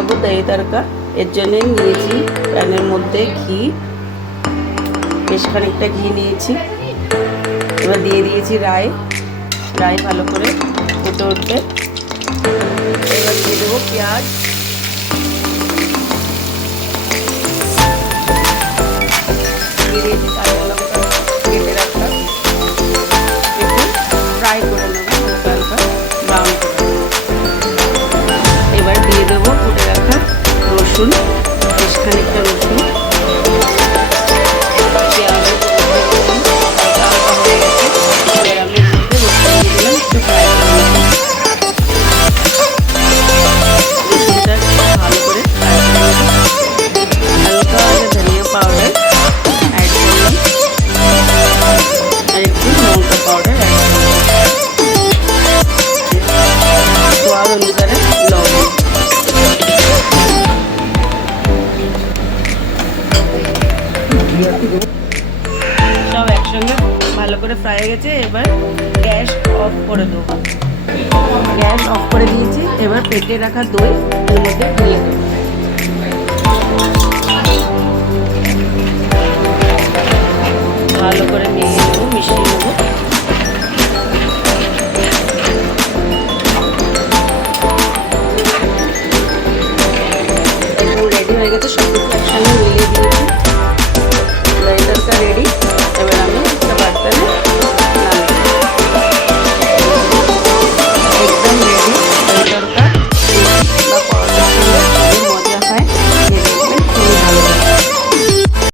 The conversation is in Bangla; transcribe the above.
বানাবো দই তড়কা। এর জন্য নিয়েছি প্যানের মধ্যে ঘি, বেশ খানিকটা ঘি নিয়েছি। এবার দিয়ে দিয়েছি রাই। রাই ভালো করে ফুটে উঠবে। এবার দিয়ে দেবো পেঁয়াজ, দিয়ে দিয়েছি কাঁচা লঙ্কা কেটে রাখা, একটু ফ্রাই করে নেবো হালকা হালকা ব্রাউন করে। এবার দিয়ে দেবো ফুটে রাখা রসুন, বেশ খানিকটা রসুন। সব একসঙ্গে ভালো করে ফ্রাই হয়ে গেছে। এবার গ্যাস অফ করে দেবো। গ্যাস অফ করে দিয়েছি। এবার পেটে রাখা দই এর মধ্যে ঢেলে দেবো। ভালো করে মিশিয়ে নেবো।